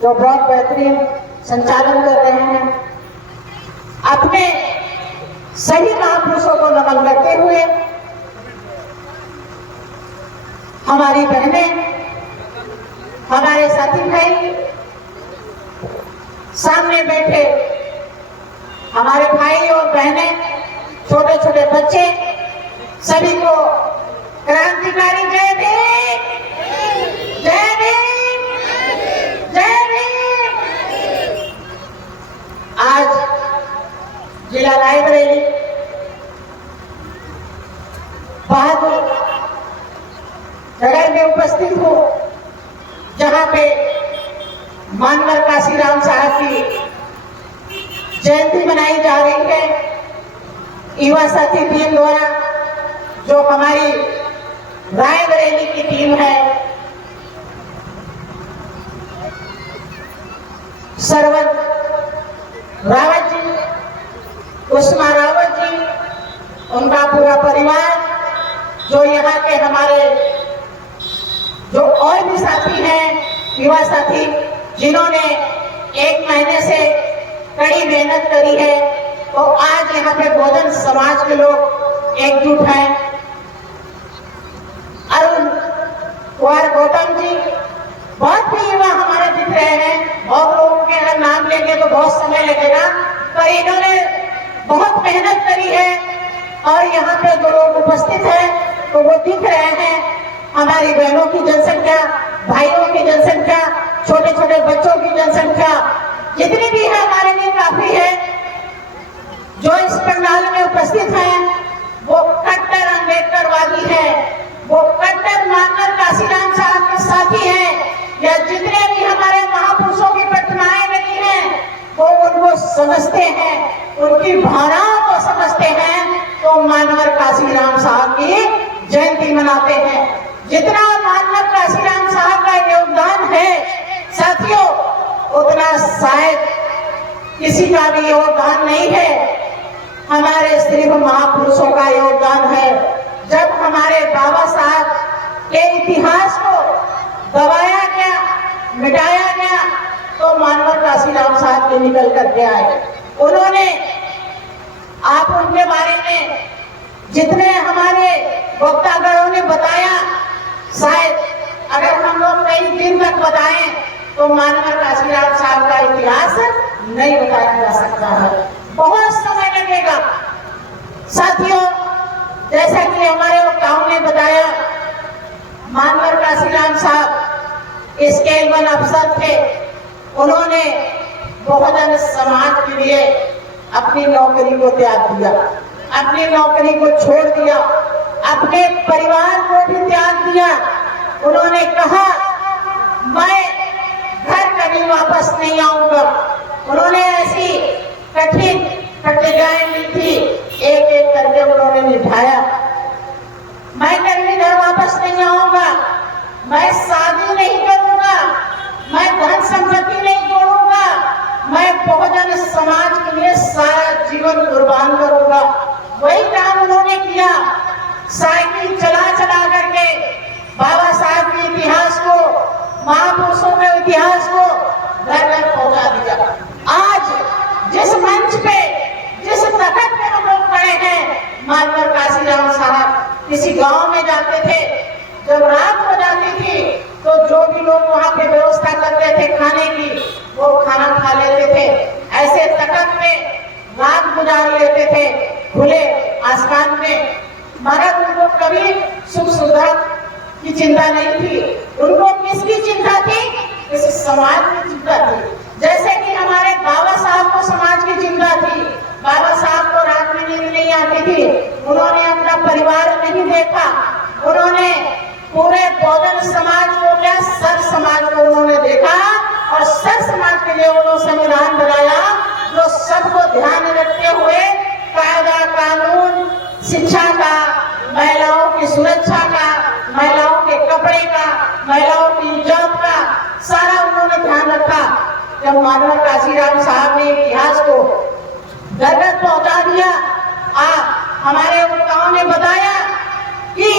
जो बहुत बेहतरीन संचालन कर रहे हैं, अपने सभी महापुरुषों को नमन करते हुए हमारी बहनें, हमारे साथी भाई, सामने बैठे हमारे भाई और बहनें, छोटे छोटे बच्चे, सभी को क्रांतिकारी जय भीम, जय भीम, जय भीम। आज जिला रायबरेली बहादुर नगर में उपस्थित हूँ, जहाँ पे मानवर काशीराम साहब की जयंती मनाई जा रही है। युवा साथी टीम द्वारा, जो हमारी रायबरेली की टीम है, सरवत रावत जी, उस्मा रावत जी, उनका पूरा परिवार, जो यहाँ के हमारे जो और भी साथी हैं, युवा साथी, जिन्होंने 1 महीने से कड़ी मेहनत करी है, तो आज यहाँ पे बहुजन समाज के लोग एकजुट हैं। अरुण कुमार गौतम जी, बहुत भी युवा हमारे दिख रहे हैं, बहुत लोगों के अगर नाम लेंगे तो बहुत समय लगेगा, पर इन्होंने बहुत मेहनत करी है और यहाँ पे जो लोग उपस्थित हैं तो वो दिख रहे हैं। हमारी बहनों की जनसंख्या, भाइयों की जनसंख्या, छोटे छोटे बच्चों की जनसंख्या जितनी भी है हमारे लिए काफी है। जो इस पंडाल में उपस्थित हैं वो कट्टर अम्बेडकरवादी है, वो कट्टर मानवर काशीराम साहब के साथी हैं, या जितने भी हमारे महापुरुषों की प्रतिमाएं बनी हैं वो उनको समझते हैं, उनकी भावनाओं को समझते हैं, तो मानवर काशीराम साहब की जयंती मनाते हैं। जितना मानवर काशीराम साहब का योगदान है साथियों, उतना शायद किसी का भी योगदान नहीं है। हमारे सिर्फ महापुरुषों का योगदान है। जब हमारे बाबा साहब के इतिहास को दबाया गया, मिटाया गया, तो मानवर काशीराम साहब के निकल करके आए। उन्होंने, आप उनके बारे में जितने हमारे वक्तागणों ने बताया, शायद अगर हम लोग कई दिन तक बताएं तो मानवर काशीराम साहब का इतिहास नहीं बताया जा सकता है, बहुत समय लगेगा। साथियों, जैसा कि हमारे वक्ताओं ने बताया, मानवर काशीराम साहब स्केल 1 अफसर थे। उन्होंने बहुजन समाज के लिए अपनी नौकरी को त्याग दिया, अपनी नौकरी को छोड़ दिया, अपने परिवार को भी त्याग दिया। उन्होंने कहा, मैं घर कभी वापस नहीं आऊंगा। उन्होंने ऐसी कठिन प्रतिज्ञाएं ली थी, एक एक करके उन्होंने निभाया। मैं कभी घर वापस नहीं आऊंगा, मैं शादी नहीं करूंगा, मैं धन संपत्ति नहीं जोड़ूंगा, मैं बहुजन समाज के लिए सारा जीवन कुर्बान करूंगा। वही काम उन्होंने किया। साइकिल चला चला करके बाबा साहब के इतिहास को, महापुरुषों के इतिहास को घर घर पहुंचा दिया। आज जिस मंच पे, जिस तखत पे हम लोग खड़े हैं, मानवर काशीराम साहब किसी गांव में जाते थे, जब रात हो जाती थी तो जो भी लोग वहां पे व्यवस्था करते थे खाने की, वो खाना खा लेते थे। ऐसे तखत में रात गुजार लेते थे, खुले आसमान में। मगर उनको कभी सुख सुविधा की चिंता नहीं थी। उनको किसकी चिंता थी? इस समाज की चिंता थी। जैसे कि हमारे बाबा साहब को समाज की चिंता थी। बाबा साहब को रात में नींद नहीं आती थी, उन्होंने अपना परिवार नहीं देखा, उन्होंने पूरे बहुजन समाज को क्या, सर समाज को उन्होंने देखा, और सर समाज के लिए उन्होंने संविधान बनाया, जो सबको ध्यान में रखते हुए कायदा कानून, शिक्षा का, महिलाओं की सुरक्षा का, महिलाओं के कपड़े का, महिलाओं की इज्जत का, सारा उन्होंने ध्यान रखा। जब मानवर काशीराम साहब ने इतिहास को घर घर पहुंचा दिया, हमारे वक्ताओं ने बताया कि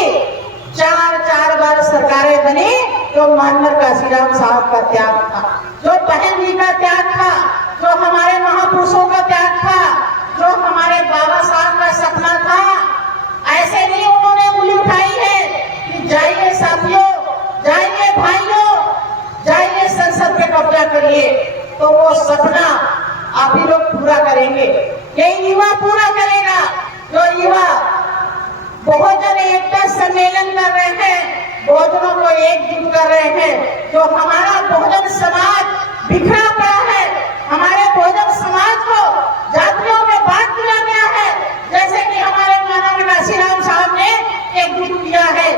4 बार सरकारें बनी, जो मानवर काशीराम साहब का त्याग था, जो बहन जी का त्याग था, जो हमारे महापुरुषों का त्याग था, जो हमारे बाबा साहब का सपना था। ऐसे नहीं उन्होंने उंगली उठाई है कि जाइए साथियों, जाइए भाइयों, जाइए संसद पे कब्जा करिए, तो वो सपना आप ही लोग पूरा करेंगे। यही युवा पूरा करेगा। जो युवा बहुजन एकता सम्मेलन कर रहे हैं, बहुजनों को एकजुट कर रहे हैं, जो हमारा बहुजन समाज बिखरा पड़ा है, हमारे बहुजन समाज को जातियों में बांट दिया गया है, जैसे कि हमारे माननीय काशीराम साहब ने एकजुट किया है।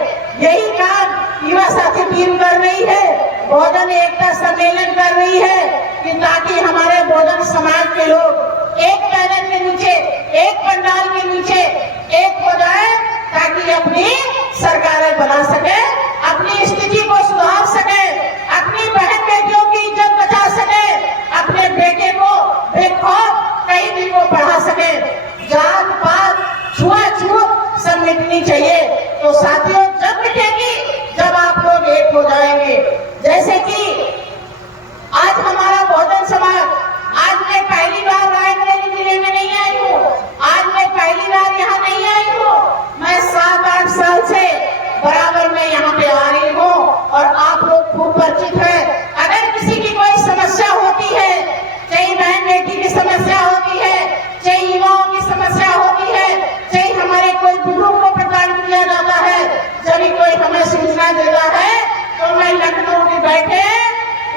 यही काम युवा साथी टीम कर रही है, बहुजन एकता सम्मेलन कर रही है, कि ताकि हमारे बहुजन समाज के लोग एक बैनर के नीचे, एक पंडाल के नीचे एक हो जाए, ताकि अपनी सरकारें बना सके, अपनी स्थिति को सुधार सके, अपनी बहन बेटियों की इज्जत बचा सके, अपने बेटे को बेखौफ कहीं भी वो पढ़ा सके। जात पात छुआछूत सब मिटनी चाहिए। तो साथियों, जब मिटेगी जब आप लोग एक हो जाएंगे। जैसे कि आज हमारा बहुजन समाज, आज मैं पहली बार रायबरेली जिले में नहीं आई हूँ, आज मैं पहली बार यहाँ नहीं आई हूँ, मैं 7-8 साल से बराबर मैं यहाँ पे आ रही हूँ और आप लोग खूब परिचित हैं। अगर किसी की कोई समस्या होती है, चाहे बहन बेटी की समस्या होती है, चाहे युवाओं की समस्या होती है, चाहे हमारे कोई बुजुर्ग को प्रताड़ित किया जाता है, जब कोई हमें सूचना देता है, तो मैं लखनऊ में बैठे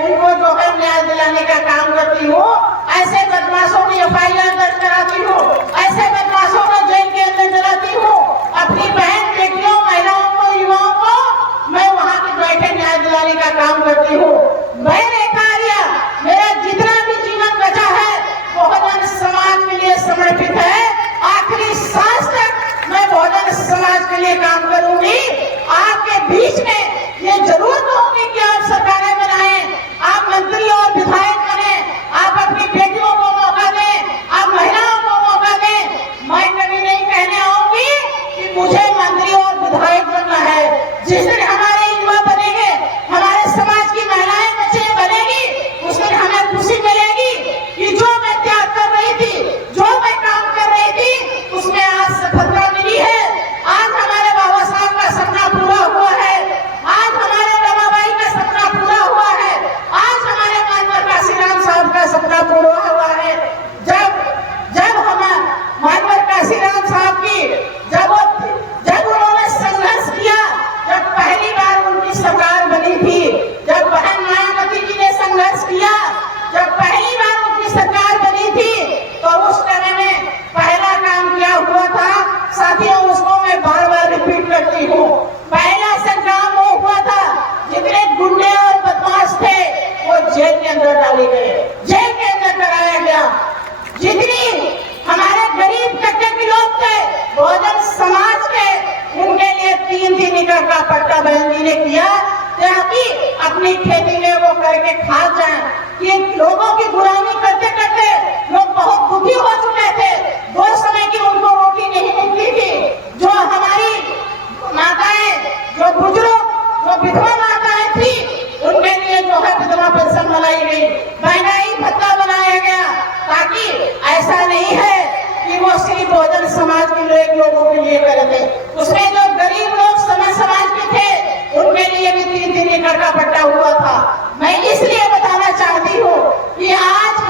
उनको जो है न्याय दिलाने का काम करती हूँ। ऐसे बदमाशों की FIR दर्ज कराती हूँ, ऐसे बदमाशों को जेल के अंदर जलाती हूँ। अपनी बहन बेटियों, महिलाओं को, युवाओं को मैं वहाँ के बैठे न्याय दिलाने का काम करती हूँ। मैंने कार्य, मेरा जितना भी जीवन बचा है बहुजन समाज के लिए समर्पित है। आखिरी सांस तक मैं बहुजन समाज के लिए काम करूंगी। आपके बीच में ये जरूर कहूंगी कि आप सरकारें बनाएं, आप मंत्री और विधायक बने, आप अपनी बेटियों को मौका दें, आप महिलाओं को मौका दें। मैं कभी नहीं कहने आऊंगी कि मुझे मंत्री और विधायक बनना है। जिस दिन हमारे युवा बनेंगे, हमारे समाज की महिलाएं बच्चे बनेगी, उस दिन हमें खुशी मिलेगी कि जो मैं त्याग कर रही थी, जो मैं काम कर रही थी, उसमें आज सफलता मिली है। आज हमारे बाबा साहब का सपना पूरा हुआ है, आज हमारे रमाबाई का सपना पूरा हुआ है, आज हमारे मानवर काशीराम साहब का सपना पूरा हुआ है। जब हम मानवर काशीराम साहब की जब उन्होंने संघर्ष किया, जब पहली बार उनकी सरकार बनी थी, जब बहन मायावती जी ने संघर्ष किया, जब पहली बार उनकी सरकार बनी थी, तो उस समय में पहला काम क्या हुआ था साथियों, उसको मैं बार-बार रिपीट करती हूँ। पहला संग्राम वो हुआ था, जितने गुंडे और बदमाश थे वो जेल के अंदर डाले गए, जेल के अंदर कराया गया। जितनी हमारे गरीब तबके के लोग थे बहुजन समाज के, उनके लिए 3 एकड़ का पट्टा बहन जी ने किया, ताकि अपनी खेती में वो करके खा जाए। कि लोगों की गुलामी करते करते लोग बहुत दुखी हो चुके थे। 2 समय की उनको रोटी नहीं मिलती थी। जो हमारी माताएं, जो बुजुर्ग, जो विधवा माताएं थी, उनके लिए जो है विधवा पेंशन बनाई गई, महंगाई भत्ता बनाया गया, ताकि ऐसा नहीं है कि वो सिर्फ बहुजन समाज के लोगों के लिए करे थे। उसमें जो गरीब लोग समाज के थे, उनके लिए भी 3 एकड़ का पट्टा हुआ था। मैं इसलिए बताना चाहती हूँ कि आज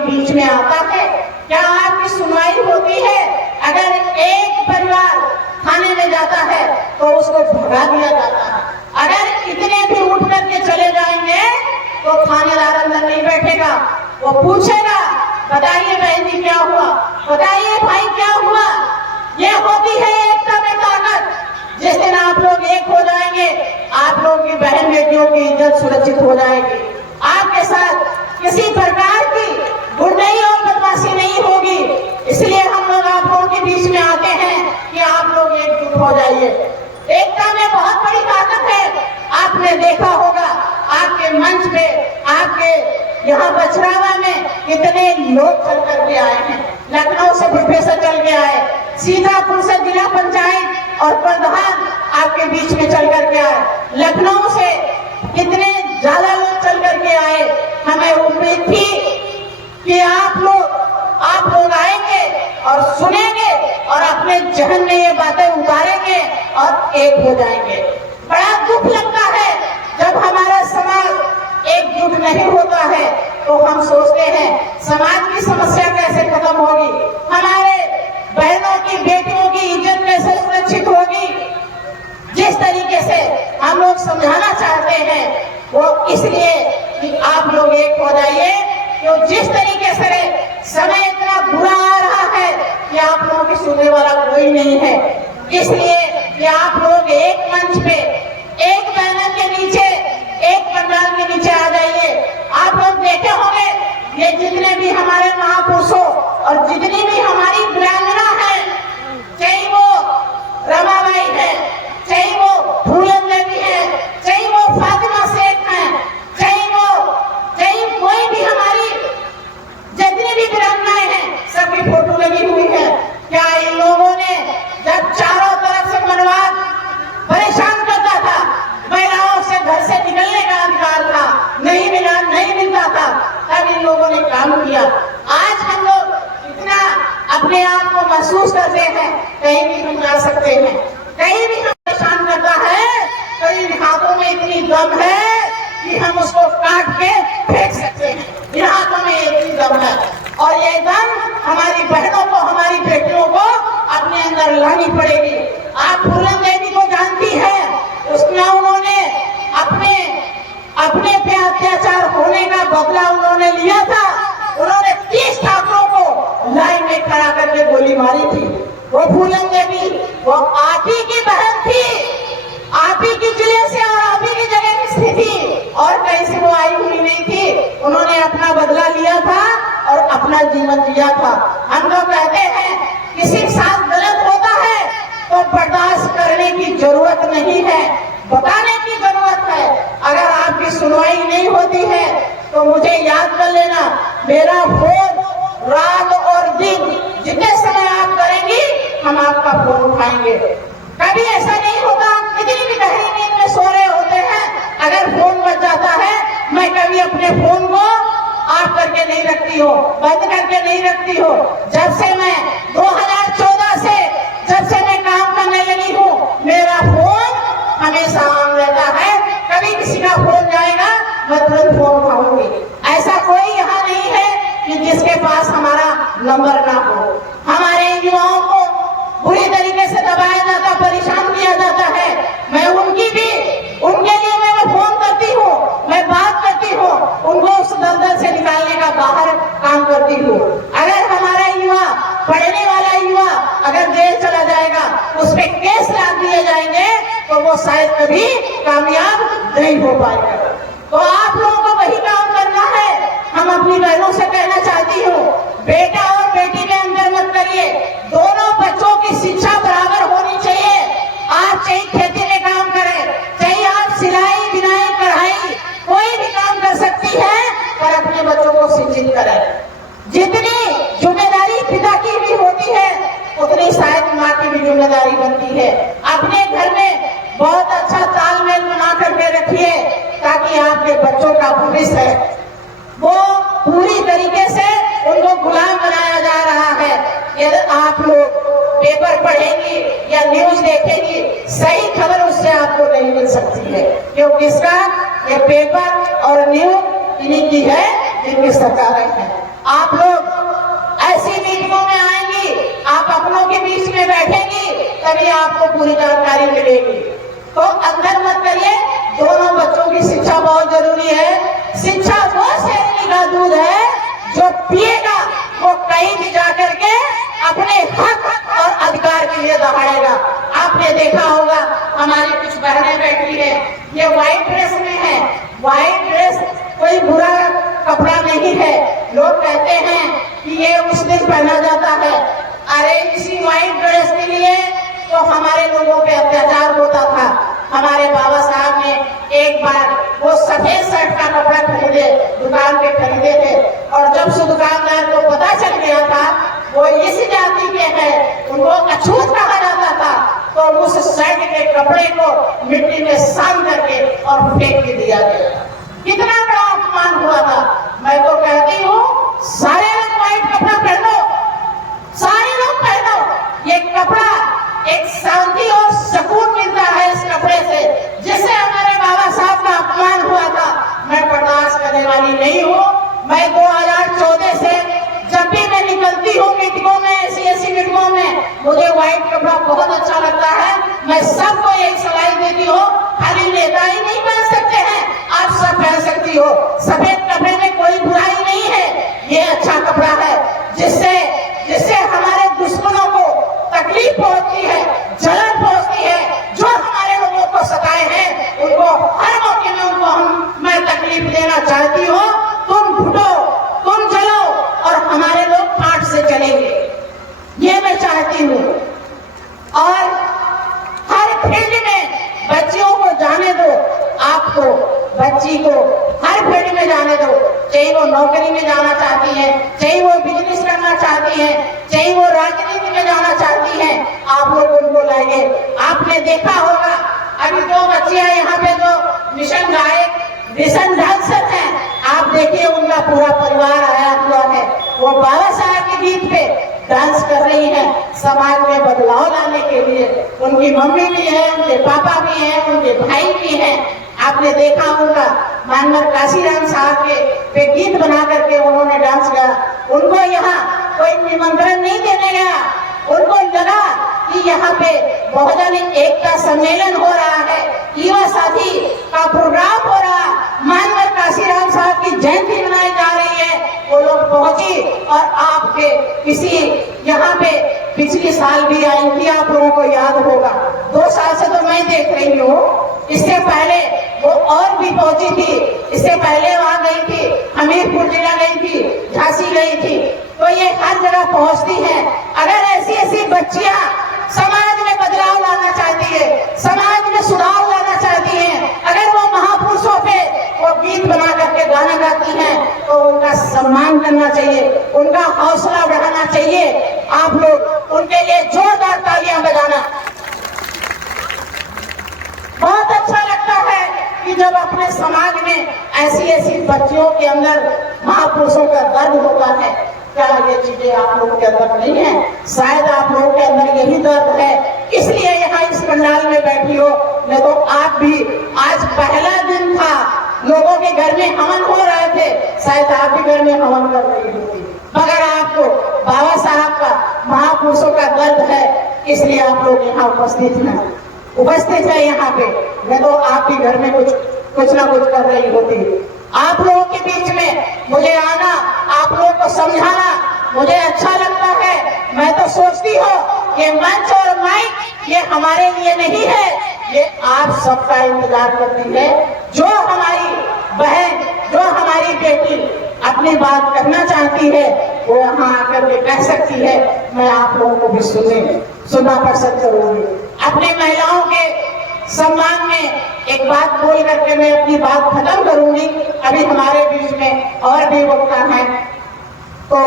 के बीच में आता है? क्या आपकी सुनवाई होती है? अगर एक परिवार थाने में जाता है तो उसको भगा दिया जाता है। अगर इतने भी उठ करके चले जाएंगे तो थानेदार अंदर नहीं बैठेगा, वो पूछेगा बताइए बहन जी क्या हुआ, बताइए भाई क्या हुआ। ये होती है एकता में ताकत। जिस दिन आप लोग एक हो जाएंगे, आप लोग की बहन बेटियों की इज्जत सुरक्षित हो जाएगी। आपके साथ किसी प्रकार की गुंडाई और बदमाशी नहीं होगी। इसलिए हम लोग आप लोगों के बीच में आते हैं कि आप लोग एकजुट हो जाइए। एकता में बहुत बड़ी ताकत है। आपने देखा होगा आपके मंच पे, आपके यहाँ बछरावा में कितने लोग चल करके आए हैं। लखनऊ से प्रोफेसर चल के आए, सीतापुर से जिला पंचायत और प्रधान आपके बीच में चल करके आए, लखनऊ से कितने ज्यादा लोग चल करके आए। हमें उम्मीद थी कि आप लोग आएंगे और सुनेंगे और अपने जहन में ये बातें उतारेंगे और एक हो जाएंगे। बड़ा दुख लगता है जब हमारा समाज एकजुट नहीं होता है तो हम सोचते हैं समाज की समस्या कैसे खत्म होगी, हमारे बहनों की बेटियों की इज्जत कैसे सुरक्षित होगी। जिस तरीके से हम लोग समझाना चाहते हैं वो इसलिए कि आप लोग एक हो जाइए। तो जिस तरीके से समय इतना बुरा आ रहा है कि आप लोगों की सुनने वाला कोई नहीं है, इसलिए कि आप लोग एक मंच पे, एक बैनर के नीचे, एक पंडाल के नीचे आ जाइए। आप लोग देखे होंगे ये जितने भी हमारे महापुरुषों और जितनी भी हमारी वीरांगना है, चाहे वो रमाबाई है, चाहे वो फूलन देवी है, चाहे वो फातिमा शेख है, चाहे कोई भी हमारी जितनी भी वीरांगनाएं हैं, सबकी फोटो लगी हुई है। क्या इन लोगों ने जब चारों तरफ से मनवाद परेशान करता था, महिलाओं से घर से निकलने का अधिकार था, नहीं मिलता था, तब इन लोगों ने काम किया। आज हम लोग इतना अपने आप को महसूस करते हैं, कहीं भी हम जा सकते हैं, कहीं भी हम परेशान करता है तो इन हाथों में इतनी दम है कि हम उसको काट के फेंक सकते हैं। इन हाथों में इतनी दम है और ये दम हमारी बहनों को, हमारी बेटियों को अपने अंदर लानी पड़ेगी। आप फूलन देवी को जानती है, उसमें उन्होंने अपने पे अत्याचार होने का बदला उन्होंने लिया था। उन्होंने 30 ठाकुरों को लाइन में खड़ा करके गोली मारी थी। वो फूलन देवी वो आप ही की बहन थी, आप ही की जिले से और आप ही की जगह की थी और कहीं से वो आई हुई नहीं थी। उन्होंने अपना बदला लिया था और अपना जीवन जिया था। हम लोग कहते हैं किसी के साथ गलत होता है तो बर्दाश्त करने की जरूरत नहीं है, बताने की जरूरत है। अगर आपकी सुनवाई नहीं होती है तो मुझे याद कर लेना, मेरा फोन रात और दिन जितने समय आप करेंगी हम आपका फोन उठाएंगे। कभी ऐसा नहीं होता, कितनी भी गहरी नींद में सो रहे होते हैं, अगर फोन बज जाता है, मैं कभी अपने फोन को ऑफ करके नहीं रखती हूँ, बंद करके नहीं रखती हूँ। जब से मैं 2014 से जब से मैं काम करने लगी हूँ, मेरा फोन हमेशा ऑन रहता है। कभी किसी का फोन जाएगा मैं तुरंत फोन उठाऊंगी। ऐसा कोई यहाँ नहीं है कि जिसके पास हमारा नंबर ना हो। हमारे युवाओं को बुरी तरीके से दबाया जाता, परेशान किया जाता है। मैं उनके लिए मैं फोन करती हूँ, मैं बात करती हूँ, उनको उस दलदल से निकालने का बाहर काम करती हूँ। अगर हमारा युवा, पढ़ने वाला युवा अगर जेल चला जाएगा, उस पर केस लाद दिए जाएंगे तो वो शायद कभी कामयाब नहीं हो पाएगा। तो आप लोगों को वही काम करना है। हम अपनी बहनों से कहना चाहती हूँ, बेटा और बेटी में अंतर मत करिए, दोनों बच्चों की शिक्षा बराबर होनी चाहिए। आप चाहे खेती में काम करें, चाहे आप सिलाई बिनाई कढ़ाई कोई भी काम कर सकती है, पर अपने बच्चों को शिक्षित करें। जितनी जिम्मेदारी पिता की भी होती है उतनी शायद माँ की भी जिम्मेदारी बनती है। अपने घर में बहुत अच्छा तालमेल बना करके रखिए ताकि आपके बच्चों का भविष्य है वो पूरी तरीके से उनको गुलाम बनाया जा रहा है। यदि आप लोग पेपर पढ़ेंगी या न्यूज देखेंगी, सही खबर उससे आपको नहीं मिल सकती है, क्योंकि इसका ये पेपर और न्यूज इन्हीं की है जिनकी सरकारें हैं। आप लोग ऐसी मीटिंगों में आएंगी, आप अपनों के बीच में बैठेंगी, तभी आपको पूरी जानकारी मिलेगी। तो अंदर मत करिए, दोनों बच्चों की शिक्षा बहुत जरूरी है। शिक्षा वो शेरनी का दूध है जो पिएगा वो कहीं भी जाकर के अपने हक और अधिकार के लिए दहाड़ेगा। आपने देखा होगा हमारी कुछ बहनें बैठी है, ये व्हाइट ड्रेस में है। व्हाइट ड्रेस कोई बुरा कपड़ा नहीं है। लोग कहते हैं कि ये उस दिन पहना जाता है। अरे इसी व्हाइट ड्रेस के लिए तो हमारे लोगों पे अत्याचार होता था। हमारे बाबा साहब ने एक बार वो सफेद शर्ट का कपड़ा खरीदे, दुकान पे खरीदे थे, और जब उस दुकानदार को पता चल गया था वो इस जाति के हैं, उनको अछूत कहा जाता था, तो उस शर्ट के कपड़े को मिट्टी में सान करके और फेंक के दिया गया। कितना बड़ा अपमान हुआ था। मैं तो कहती हूँ सारे लोग व्हाइट कपड़ा पहनो, सारे लोग पहनो। ये कपड़ा एक शांति और सुकून मिलता है इस कपड़े से। जिससे हमारे बाबा साहब का अपमान हुआ था, मैं बर्दाश्त करने वाली नहीं हूँ। मैं 2014 से जब भी मैं निकलती हूँ मीटिंगों में, ऐसी मीटिंगों में, मुझे व्हाइट कपड़ा बहुत अच्छा लगता है। मैं सबको यही सलाह देती हूँ, खाली नेता ही नहीं पहन सकते हैं, आप सब पहन सकती हो। सफेद कपड़े में कोई बुराई नहीं है, ये अच्छा कपड़ा है। जिससे हमारे दुश्मनों को तकलीफ पहुंचती है, जलन पहुंचती है, जो हमारे लोगों को सताए हैं, उनको हर मौके में मैं तकलीफ देना चाहती हूँ। तुम घुटो, तुम जलो, और हमारे लोग पाठ से चलेंगे, ये मैं चाहती हूँ। और हर फील्ड में बच्चियों को जाने दो, आपको बच्ची को हर फील्ड में जाने दो, चाहे वो नौकरी में जाना चाहती है, चाहे वो बिजनेस करना चाहती है, चाहे वो राजनीति में जाना चाहती है, आप लोग उनको लाइए। आपने देखा होगा अभी 2 बच्चियां यहाँ पे जो मिशन गायक मिशन डांसर है, आप देखिए उनका पूरा परिवार आया हुआ है। वो बाबा साहब के गीत पे डांस कर रही है, समाज में बदलाव लाने के लिए। उनकी मम्मी भी है, उनके पापा भी हैं, उनके भाई भी हैं। आपने देखा उनका मानवर काशीराम साहब के पे गीत बना करके उन्होंने डांस किया। उनको यहाँ कोई निमंत्रण नहीं देने गया, उनको लगा कि यहाँ पे बहुजन एकता सम्मेलन हो रहा है, युवा साथी का प्रोग्राम हो रहा, मानवर काशीराम साहब की जयंती मनाई जा रही है। वो लोग पहुंची और आपके किसी यहाँ पे पिछले साल भी आई थी, आप लोगों को याद होगा। 2 साल से तो मैं देख रही हूँ, इससे पहले वो और भी पहुंची थी, इससे पहले वहां गई थी, हमीरपुर जिला गई थी, झांसी गई थी। तो ये हर जगह पहुंचती है। अगर ऐसी बच्चियां समाज में बदलाव लाना चाहती है, समाज में सुधार लाना चाहती हैं, अगर वो महापुरुषों पे वो गीत बना करके गाना गाती हैं, तो उनका सम्मान करना चाहिए, उनका हौसला बढ़ाना चाहिए। आप लोग उनके लिए जोरदार तालियां बजाना। बहुत अच्छा लगता है कि जब अपने समाज में ऐसी बच्चियों के अंदर महापुरुषों का दर्द होता है। क्या ये चीजें आप लोगों के अंदर नहीं है? शायद आप लोगों के अंदर यही दर्द है, इसलिए यहाँ इस पंडाल में बैठी हो। नहीं तो आप भी, आज पहला दिन था, लोगों के घर में हवन हो रहे थे, शायद आप भी घर में हवन कर रही होती, मगर आपको बाबा साहब का, महापुरुषों का दर्द है, इसलिए आप लोग यहाँ उपस्थित है यहाँ पे। नहीं तो आप भी घर में कुछ ना कुछ कर रही होती। आप लोगों के बीच में मुझे आना, आप लोगों को समझाना मुझे अच्छा लगता है। मैं तो सोचती हूँ ये मंच और माइक ये हमारे लिए नहीं है, ये आप सबका इंतजार करती है। जो हमारी बहन, जो हमारी बेटी अपनी बात करना चाहती है, वो यहाँ आकर के कह सकती है। मैं आप लोगों को भी सुनना पसंद करूंगी। अपने महिलाओं के सम्मान में एक बात बोल करके मैं अपनी बात खत्म करूंगी। अभी हमारे बीच में और भी वक्ता है। तो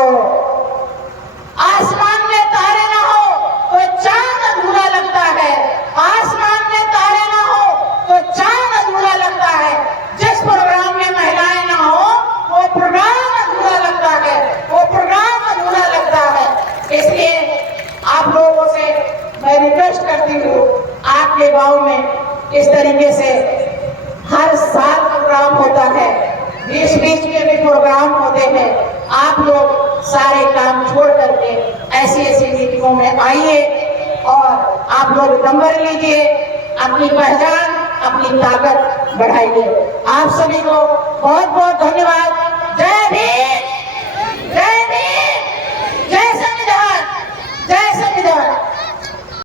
आसमान में तारे ना हो तो चांद अधूरा लगता है, आसमान में तारे ना हो तो चांद अधूरा लगता है। जिस प्रोग्राम में महिलाएं ना हो वो प्रोग्राम अधूरा लगता है, वो प्रोग्राम अधूरा लगता है। इसलिए आप लोगों से मैं रिक्वेस्ट करती हूँ, आपके गांव में इस तरीके से हर साल प्रोग्राम होता है, बीच बीच में भी प्रोग्राम होते हैं। आप लोग सारे काम छोड़ करके ऐसी ऐसी मीटिंगों में आइए और आप लोग नंबर लीजिए, अपनी पहचान, अपनी ताकत बढ़ाइए। आप सभी को बहुत बहुत धन्यवाद।